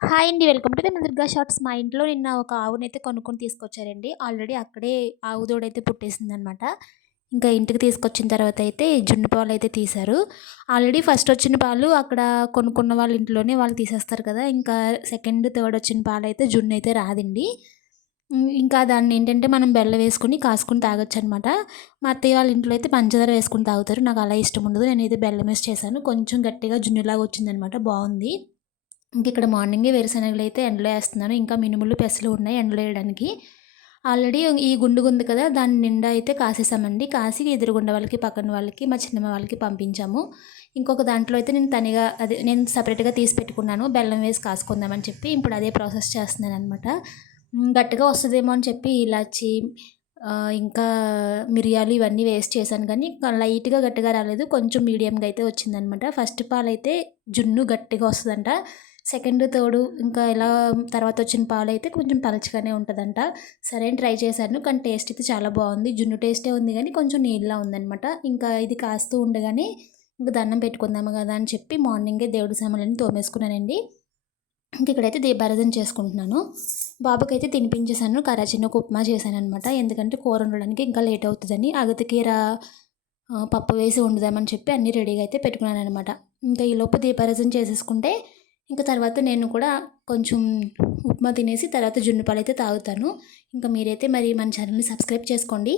Hi అండి. Welcome to the Durga shorts. మా ఇంట్లో నిన్న ఒక ఆవునైతే కొనుక్కొని తీసుకొచ్చారండి. ఆల్రెడీ అక్కడే ఆవు దూడైతే పుట్టేసిందనమాట. ఇంకా ఇంటికి తీసుకొచ్చిన తర్వాత అయితే జున్ను పాలైతే తీశారు. ఆల్రెడీ ఫస్ట్ వచ్చిన పాలు అక్కడ కొనుక్కున్న వాళ్ళ ఇంట్లోనే వాళ్ళు తీసేస్తారు కదా! ఇంకా సెకండ్, థర్డ్ వచ్చిన పాలైతే జున్నయితే రాదండి. ఇంకా దాన్నేంటంటే మనం బెల్లం వేసుకొని కాసుకొని తాగొచ్చనమాట. మా అత్తయ్య వాళ్ళ ఇంట్లో అయితే పంచదార వేసుకొని తాగుతారు. నాకు అలా ఇష్టం ఉండదు. నేనైతే బెల్లం వేసి చేశాను. కొంచెం గట్టిగా జున్నులాగా వచ్చిందనమాట. బావుంది. ఇంకిక్కడ మార్నింగే వేరుశనగలైతే ఎండలో ఏస్తున్నాను. ఇంకా మినుములు, పెసలు ఉన్నాయి ఎండలో ఏయడానికి. ఆల్రెడీ ఈ గుండుగుంది కదా! దాని నిండా అయితే కాసేసామండి. కాసి ఎదురుగుండా వాళ్ళకి, పక్కన వాళ్ళకి, మా చిన్నమ్మ వాళ్ళకి పంపించాము. ఇంకొక దాంట్లో అయితే నేను తనిగా నేను సెపరేట్‌గా తీసి పెట్టుకున్నాను. బెల్లం వేసి కాసుకుందామని చెప్పి ఇప్పుడు అదే ప్రాసెస్ చేస్తున్నాననమాట. గట్టిగా వస్తదేమో అని చెప్పి ఇలాచి ఇంకా మిరియాలు ఇవన్నీ వేసి చేశాను కానీ లైట్‌గా గట్టిగా రాలేదు. కొంచెం మీడియంగా అయితే వచ్చిందనమాట. ఫస్ట్ పాలైతే జున్ను గట్టిగా వస్తదంట. సెకండ్, థర్డు ఇంకా ఇలా తర్వాతొచ్చిన పాలైతే కొంచెం పలచగానే ఉంటదంట. సరే అని ట్రై చేశాను. కానీ టేస్ట్ అయితే చాలా బావుంది. జున్ను టేస్టే ఉంది గానీ కొంచెం నీళ్ళలా ఉందనమాట. ఇంకా ఇది కాస్తూ ఉండగానే ఇంక దండం పెట్టుకుందాము గదా అని చెప్పి మార్నింగే దేవుడి సామాన్లన్నీ తోమేసుకున్నానండి. ఇంక ఇక్కడైతే దీపారాధన చేసుకుంటున్నాను. బాబుకైతే తినిపించేసాను. కరాచీనొక ఉప్మా చేశాననమాట. ఎందుకంటే కూర వండడానికి ఇంకా లేట్ అవుతదని. అగతికీర పప్పు వేసి వండుదామని చెప్పి అన్నీ రెడీగా అయితే పెట్టుకున్నాననమాట. ఇంకా ఈలోపు దీపారాధన చేసేసుకుంటే ఇంక తర్వాత నేను కూడా కొంచెం ఉప్మా తినేసి తర్వాత జున్ను పాలైతే తాగుతాను. ఇంకా మీరైతే మరి మన ఛానల్‌ని సబ్స్క్రైబ్ చేసుకోండి.